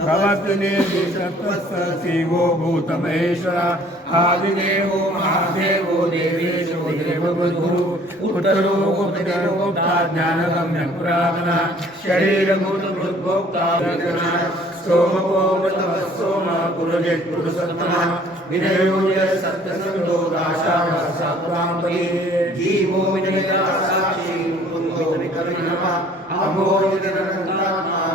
भवत्ने शिवो भूतमहेश्वर आदिदेवो महादेवो देवेशो देवबुधुरु उत्तरो गुप्तरोक्ता ज्ञानगम्य पुरातना शरीरभूतभृद्भोक्ता रचना सोमपोमतः सोम पुरुजित् पुरुषोत्तमा विनयो जय सत्यसंगो दाशाः जीवो विनयता साक्षी मुकुन्दो विकर्णः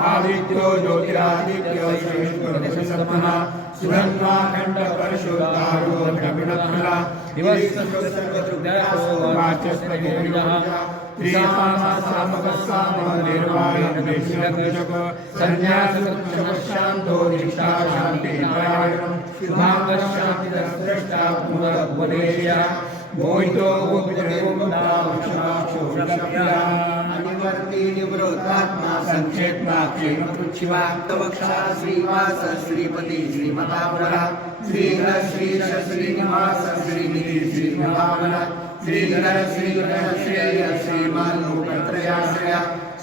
आदित्यो ज्योतिरादित्यो श्रेष्ठदशसत्मनः सुरन्वाखण्ड परशुतारो द्रविणफला दिवस्तुर्वाचस्पतिः त्रियामासामकस्सामो निर्वाणमेश्वरकृषक सन्न्यासशान्तो निष्ठा शान्तिनारायणं शुभाङ्गशान्तिदस्रष्टा पुनरुपदेशः मोहितो अनिवर्ती निवृत्तात्मा संक्षेप्मा शिवा तवक्षा श्रीवास श्रीपति श्रीमतावरा श्रीधर श्रीश श्रीनिवास श्रीनिधि श्रीमहावरा श्रीधर श्रीधर श्रेय श्रीमान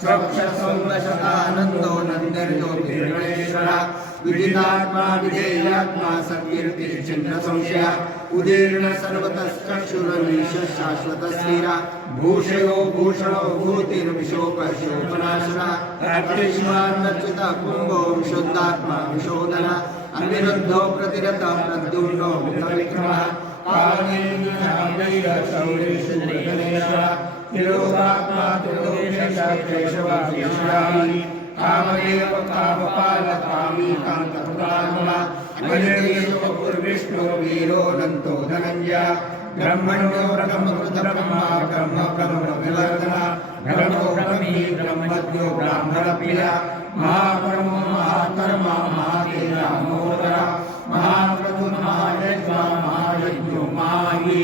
स्वक्ष स्वच्छ सौन्दशतानन्दो नन्दिर्ज्योतिर्गणेश्वरा विदितात्मा, विधेयात्मा संकीर्ति चिन्ह संशय। उदीर्ण सर्वतश्चक्षुरमीश शाश्वत स्थिरा। भूषयो, भूषणो भूतिर्विशोकशोकनाशना अत्युष्मान्नच्युत कुम्भो विशुद्धात्मा विशोधना। अनिरुद्धो प्रतिरत प्रद्युम्नो विक्रमः तिरोधेश केशवा केशवाणी कामदेव कामपाल कामी कान्तपुरात्मा अजयेव पूर्विष्णु वीरो नन्तो धनञ्जय ब्रह्मण्यो ब्रह्मकृतब्रह्मा ब्रह्म ब्रह्म विवर्धना ब्रह्मो ब्रह्मी ब्रह्मज्ञो ब्राह्मणप्रिया महाब्रह्म महाकर्मा महातेजा मोदरा महाप्रभु महायज्ञा महायज्ञो मायी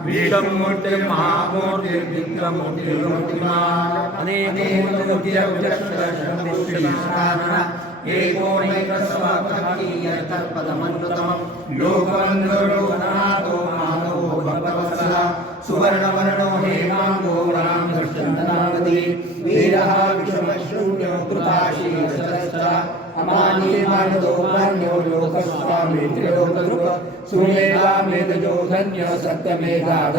धर्मः धर्मतो द्रप्तो दुर्धरो धावनायकः विश्वं मूर्तिर्महामूर्तिर्विक्रमूर्तिर्मूर्तिमान् अनेकमूर्तिरविचक्षरशक्तिश्रीशानः एकोणैकस्वात्मकीयतत्पदमन्वितमम् लोकबन्धुरोगनाथो माधवो सत्यमेधा